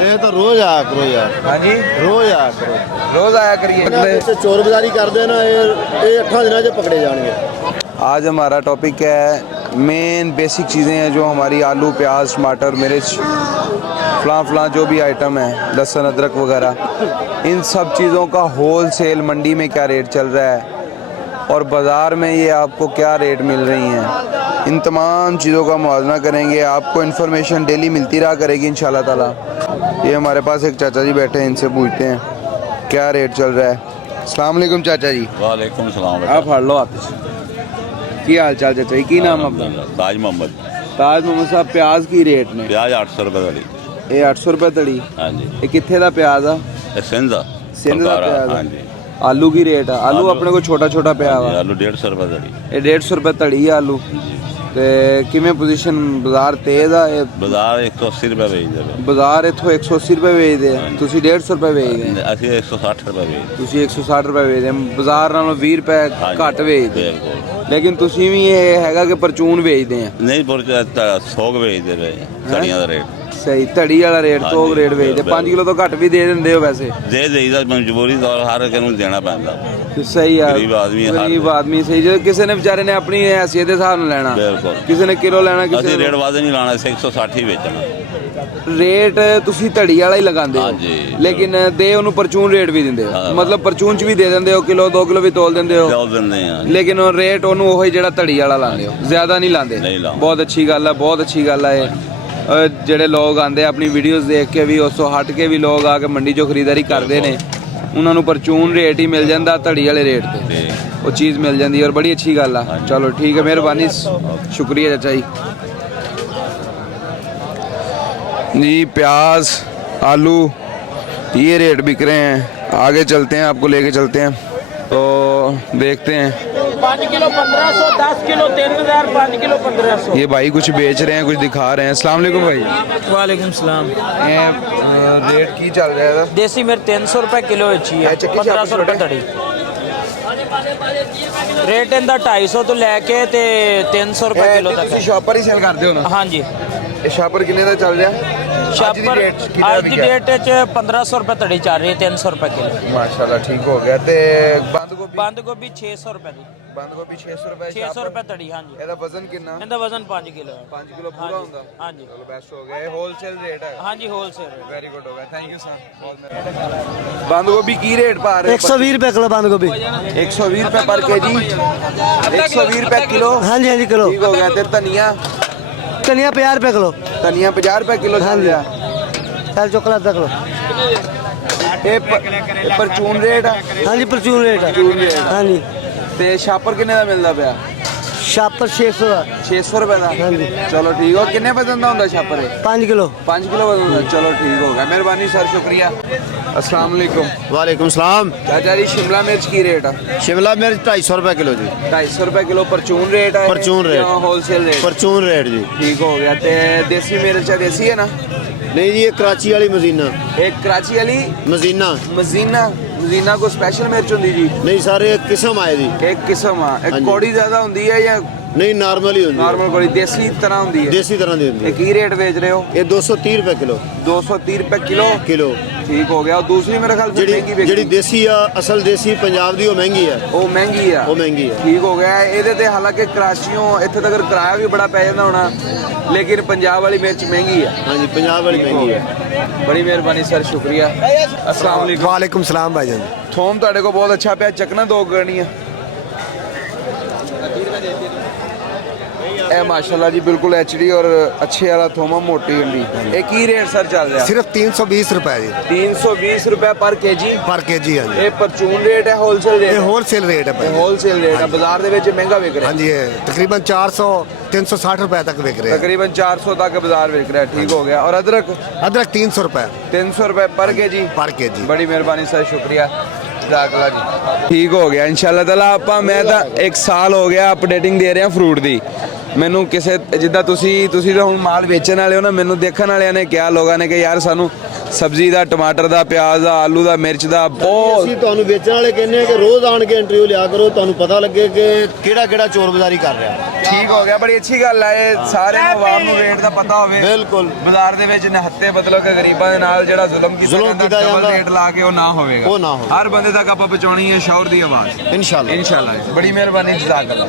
ये तो रोज आया करो यार। हाँ जी, रोज आया करो, रोज आया करिए। चोर बाजारी करते ना ये 8 दिनों च पकड़े जाएंगे। आज हमारा टॉपिक है मेन बेसिक चीज़ें हैं जो हमारी आलू प्याज टमाटर मिर्च फलां जो भी आइटम है लहसुन अदरक वगैरह, इन सब चीज़ों का होल सेल मंडी में क्या रेट चल रहा है और बाज़ार में ये आपको क्या रेट मिल रही हैं, इन तमाम चीज़ों का मुआवजा करेंगे। आपको इन्फॉर्मेशन डेली मिलती रहा करेगी इंशाल्लाह ताला। ये हमारे पास एक चाचा जी बैठे हैं, इनसे पूछते हैं क्या रेट चल रहा है। अस्सलाम वालेकुम चाचा जी। वालेकुम सलाम। आप हड़ लो हाथ की हाल चाल चाचा जी, की नाम अपना? ताज मोहम्मद। ताज मोहम्मद साहब, प्याज की रेट ने? प्याज 800 रुपए तड़ी। ये 800 रुपए तड़ी। हाँ जी। ये कित्थे दा प्याज आ? सिंध दा। सिंध दा प्याज। हाँ जी। आलू की रेट है? आलू अपने को छोटा छोटा प्याज आ? आलू 150 रुपए तड़ी। ये 150 रुपए तड़ी है आलू। ते किवें पोजीशन बाजार तेज आ? बाजार 180 रुपए बेचदे पे। बाजार इथों 180 रुपए बेचदे आ, तुसी 150 रुपए बेचदे? ਅਸੀਂ 160 रुपए बेचदे। तुसी 160 रुपए बेचदे, बाजार नालों 20 रुपए घट बेचदे। बिल्कुल। लेकिन तुसी भी ये हैगा कि परचून बेचदे आ? नहीं पर थोक बेचदे पे धड़ियां दा रेट। सही, धड़ी वाला रेट थोक रेट बेचदे। 5 किलो तो घट भी दे दिंदे हो वैसे? दे देईदा, मजबूरी तौर हर एक ਨੂੰ ਦੇਣਾ ਪੈਂਦਾ। सही है, गरीब आदमी है, गरीब आदमी सही। जो किसी ने बेचारे ने अपनी हैसियत के हिसाब नाल लेना, बिल्कुल। किसी ने किलो लेना, किसी ਅਸੀਂ ने ਰੇਟ ਵੱਧ ਨਹੀਂ ਲਾਣਾ, 160 ਹੀ ਵੇਚਣਾ। रेट तुसी धड़ी वाला ही लगांदे हाँ हो, जी। लेकिन दे ਉਹਨੂੰ परचून रेट भी ਦਿੰਦੇ ਹੋ? हाँ। मतलब परचून ਚ ਵੀ ਦੇ ਦਿੰਦੇ ਹੋ, किलो 2 किलो भी तोल ਦਿੰਦੇ ਹੋ, ਚੱਲ ਦਿੰਦੇ ਆ। लेकिन ਉਹ रेट ਉਹਨੂੰ ਉਹੀ ਜਿਹੜਾ ਧੜੀ ਵਾਲਾ ਲਾਉਂਦੇ ਹੋ, ਜ਼ਿਆਦਾ ਨਹੀਂ ਲਾਉਂਦੇ? नहीं लाओ। ਬਹੁਤ ਅੱਛੀ ਗੱਲ ਹੈ, ਬਹੁਤ ਅੱਛੀ ਗੱਲ ਹੈ ਇਹ। ਜਿਹੜੇ ਲੋਕ ਆਂਦੇ ਆਪਣੀ ਵੀਡੀਓਜ਼ ਦੇਖ ਕੇ ਵੀ, ਉਸ ਤੋਂ ਹਟ ਕੇ ਵੀ ਲੋਕ ਆ ਕੇ ਮੰਡੀ ਚੋਂ ਖਰੀਦਦਾਰੀ ਕਰਦੇ ਨੇ, ਉਹਨਾਂ ਨੂੰ ਪਰਚੂਨ ਰੇਟ ਹੀ ਮਿਲ ਜਾਂਦਾ ਧੜੀ ਵਾਲੇ ਰੇਟ ਤੇ, ਉਹ ਚੀਜ਼ ਮਿਲ ਜਾਂਦੀ ਔਰ ਬੜੀ ਅੱਛੀ ਗੱਲ ਆ। ਚਲੋ ਠੀਕ ਹੈ, ਮਿਹਰਬਾਨੀ, शुक्रिया चाचा जी। जी प्याज आलू ये रेट बिक रहे हैं, आगे चलते हैं, आपको लेके चलते हैं तो देखते हैं। 5 किलो 1500, 10 किलो 3000, 5 किलो 1500। ये भाई कुछ बेच रहे हैं, कुछ दिखा रहे हैं। अस्सलाम वालेकुम भाई। वालेकुम सलाम। रेट की चल रहा है? देसी मिर्च 300 रुपए किलो अच्छी है, 1500 रुपए धड़ी। रेट इनका 250 तो लैके ते 300 रुपए किलो तक है। शॉपर ही सेल करते हो ना? हाँ जी। ये शॉपर कितने का चल रहा है? शापर आज की डेट 1500 रुपए धड़ी चल रही है, 300 रुपए किलो। माशाल्लाह ठीक हो गया। ते बंद गोभी 600 रुपए दी। बंद गोभी 600 रुपए। 600 रुपए धड़ी। हाँ जी। ਇਹਦਾ ਵਜ਼ਨ ਕਿੰਨਾ? इनका वजन 5 किलो है। 5 ਕਿਲੋ ਪੂਰਾ ਹੁੰਦਾ? हाँ जी। ਚਲੋ ਬੈਸਟ ਹੋ ਗਿਆ। ਇਹ ਹੋਲਸੇਲ ਰੇਟ ਹੈ? हाँ जी, होलसेल रेट। वेरी गुड हो गया, थैंक यू सर। बंद गोभी की रेट पा रहे हो? 120 रुपए किलो बंद गोभी। 120 रुपए पर केजी, 120 रुपए किलो। हाँ जी, हाँ जी किलो। ठीक हो गया। ते धनिया? धनिया 50 रुपए किलो। धनिया 50 रुपए किलो चल रहा। चल चोकला अद्धा किलो। ਇਹ ਪਰਚੂਨ ਰੇਟ ਆ? हाँ जी परचून रेट है। परचून रेट। हाँ जी। ਤੇ ਸ਼ਾਪਰ ਕਿੰਨੇ ਦਾ ਮਿਲਦਾ ਪਿਆ? शापर 600 का। 600 ਰੁਪਏ ਦਾ। हाँ जी। ਚਲੋ ਠੀਕ ਹੋ। ਕਿੰਨੇ ਵਜ਼ਨ ਦਾ ਹੁੰਦਾ ਸ਼ਾਪਰ? 5 किलो। 5 किलो वजन ਦਾ। चलो ठीक हो गया, मेहरबानी सर, शुक्रिया। अस्सलाम वालेकुम। वालेकुम सलाम। चाचा जी शिमला मिर्च की रेट है? शिमला मिर्च 250 रुपए किलो जी। 250 रुपए किलो परचून रेट है? परचून रेट। Wholesale rate? परचून रेट जी। ठीक हो गया। ते देसी मिर्च है? देसी है ना? नहीं जी, ये कराची वाली मजीना। एक कराची वाली मजीना मजीना। मजीना को स्पेशल मिर्च होंगी जी? नहीं सारे एक किस्म आए जी। एक किस्म आ। हाँ एक जी। कौड़ी ज्यादा होंगी है या नहीं नॉर्मल ही होती है। नॉर्मल कौड़ी? देसी तरह होंगी है? देसी तरह दी होती ये है। की रेट बेच रहे हो? ये 230 रुपए किलो। 230 रुपए किलो। किलो। ठीक हो गया। और दूसरी मेरे ख्याल से महंगी ਜਿਹੜੀ बेची? ਦੇਸੀ ਆ ਅਸਲ ਦੇਸੀ ਪੰਜਾਬ ਦੀ ਉਹ ਮਹਿੰਗੀ ਹੈ। वो महंगी है। ਉਹ ਮਹਿੰਗੀ ਹੈ। ठीक हो गया। ਇਹਦੇ ਤੇ ਹਾਲਾਂਕਿ ਕਰਾਚੀੋਂ ਇੱਥੇ ਤੱਕ ਕਿਰਾਇਆ ਵੀ ਬੜਾ ਪੈ ਜਾਂਦਾ ਹੋਣਾ, ਲੇਕਿਨ ਪੰਜਾਬ ਵਾਲੀ ਮਿਰਚ ਮਹਿੰਗੀ ਹੈ। ਹਾਂਜੀ ਪੰਜਾਬ ਵਾਲੀ ਮਹਿੰਗੀ ਹੈ। ਬੜੀ ਮਿਹਰਬਾਨੀ ਸਰ, ਸ਼ੁਕਰੀਆ। अस्सलाम वालेकुम। वालेकुम सलाम भाईजान। थोम ਤੁਹਾਡੇ ਕੋਲ ਬਹੁਤ ਅੱਛਾ ਪਿਆ, ਚੱਕਣਾ 2 ਗੜੀਆਂ। ਇਹ ਮਾਸ਼ਾਅੱਲਾ ਜੀ ਬਿਲਕੁਲ ਐਚਡੀ ਔਰ ਅੱਛੇ ਵਾਲਾ ਥੋਮਾ, ਮੋਟੀ ਹੁੰਦੀ। ਇਹ ਕੀ ਰੇਟ ਸਰ ਚੱਲ ਰਿਹਾ? सिर्फ 320 रुपए जी 320 रुपए पर केजी। पर के जी। हाँ जी, ਇਹ ਪਰਚੂਨ ਰੇਟ ਹੈ, ਹੋਲਸੇਲ ये ਰੇਟ? होलसेल रेट है ਇਹ भाई। ਹੋਲਸੇਲ ਰੇਟ ਹੈ, ਬਾਜ਼ਾਰ ਦੇ ਵਿੱਚ ਮਹਿੰਗਾ ਵਿਕ ਰਿਹਾ हाँ ਹੈ। जी, ये तकरीबन 400 360 रुपए तक बिक रहे हैं। तकरीबन 400 तक बाजार बिक रहा है। ठीक हो गया। और अदरक? अदरक 300 रुपए 300 रुपए पर केजी। पर के जी। बड़ी मेहरबानी सर, शुक्रिया। ठीक हो गया इंशाल्लाह ताला। ਆਪਾਂ ਮੈਂ ਤਾਂ 1 ਸਾਲ ਹੋ ਗਿਆ ਅਪਡੇਟਿੰਗ ਦੇ ਰਿਹਾ ਫਰੂਟ ਦੀ। ਮੈਨੂੰ ਕਿਸੇ ਜਿੱਦਾਂ ਤੁਸੀਂ ਤਾਂ ਹੁਣ ਮਾਲ ਵੇਚਣ ਵਾਲੇ ਹੋ ਨਾ, ਮੈਨੂੰ ਦੇਖਣ ਵਾਲਿਆਂ ਨੇ ਕਿਹਾ, ਲੋਕਾਂ ਨੇ ਕਿ ਯਾਰ ਸਾਨੂੰ ਸਬਜ਼ੀ ਦਾ, ਟਮਾਟਰ ਦਾ, ਪਿਆਜ਼ ਦਾ, ਆਲੂ ਦਾ, ਮਿਰਚ ਦਾ, ਬਹੁਤ ਅਸੀਂ ਤੁਹਾਨੂੰ ਵੇਚਣ ਵਾਲੇ ਕਹਿੰਦੇ ਆ ਕਿ ਰੋਜ਼ ਆਣ ਕੇ ਇੰਟਰਵਿਊ ਲਿਆ ਕਰੋ, ਤੁਹਾਨੂੰ ਪਤਾ ਲੱਗੇ ਕਿ ਕਿਹੜਾ ਕਿਹੜਾ ਚੋਰ ਬਾਜ਼ਾਰੀ ਕਰ ਰਿਹਾ। ਠੀਕ ਹੋ ਗਿਆ, ਬੜੀ ਅੱਛੀ ਗੱਲ ਹੈ। ਇਹ ਸਾਰੇ ਨੂੰ ਆਵਾਮ ਨੂੰ ਰੇਟ ਦਾ ਪਤਾ ਹੋਵੇ। ਬਿਲਕੁਲ। ਬਾਜ਼ਾਰ ਦੇ ਵਿੱਚ ਨਿਹੱਤੇ ਮਤਲਬ ਕਿ ਗਰੀਬਾਂ ਦੇ ਨਾਲ ਜਿਹੜਾ ਜ਼ੁਲਮ ਕੀਤਾ ਜਾਂਦਾ, ਰੇਟ ਲਾ ਕੇ ਉਹ ਨਾ ਹੋਵੇਗਾ। ਉਹ ਨਾ ਹੋਵੇ। ਹਰ ਬੰਦੇ ਤੱਕ ਆਪਾਂ ਪਹੁੰਚਾਉਣੀ ਹੈ ਸ਼ੌਰ ਦੀ ਆਵਾਜ਼। ਇਨਸ਼ਾਅੱਲਾ। ਇਨਸ਼ਾਅੱਲਾ, ਬੜੀ ਮਿਹਰਬਾਨੀ, ਜਜ਼ਾਕ ਅੱਲਾਹ।